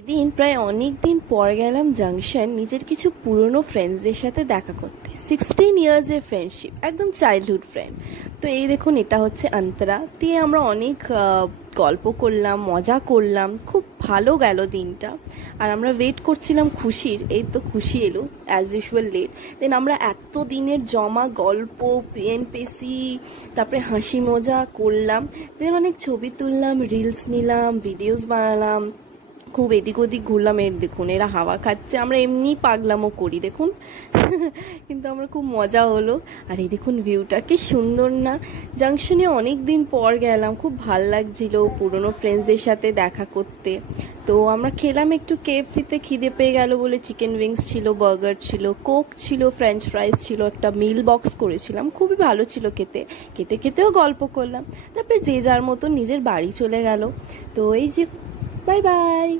এদিন প্রায় অনেক দিন পর গেলাম জাংশন নিজের কিছু পুরনো ফ্রেন্ডসদের সাথে দেখা করতে। 16 ইয়ার্সের ফ্রেন্ডশিপ, একদম চাইল্ডহুড ফ্রেন্ড। তো এই দেখুন, এটা হচ্ছে অন্তরা দিয়ে আমরা অনেক গল্প করলাম, মজা করলাম, খুব ভালো গেল দিনটা। আর আমরা ওয়েট করছিলাম খুশির, এই তো খুশি এলো অ্যাজ ইউজুয়াল লেট। দেন আমরা এত দিনের জমা গল্প, পেনপেসি, তারপরে হাসি মজা করলাম। দেন অনেক ছবি তুললাম, রিলস নিলাম, ভিডিওস বানালাম, খুব এদিক ওদিক ঘুরলাম। এর দেখুন, এরা হাওয়া খাচ্ছে, আমরা এমনি পাগলামও করি দেখুন। কিন্তু আমরা খুব মজা হলো। আর এই দেখুন ভিউটা কি সুন্দর না। জাংশনে অনেক দিন পর গেলাম, খুব ভাল লাগছিল পুরনো ফ্রেন্ডসদের সাথে দেখা করতে। তো আমরা খেলাম একটু কেএফসিতে, খিদে পেয়ে গেল বলে চিকেন উইংস ছিল, বার্গার ছিল, কোক ছিল, ফ্রেঞ্চ ফ্রাইজ ছিল, একটা মিল বক্স করেছিলাম, খুবই ভালো ছিল খেতে। খেতে খেতেও গল্প করলাম। তারপরে যে যার মতো নিজের বাড়ি চলে গেল। তো এই যে, বাই বাই।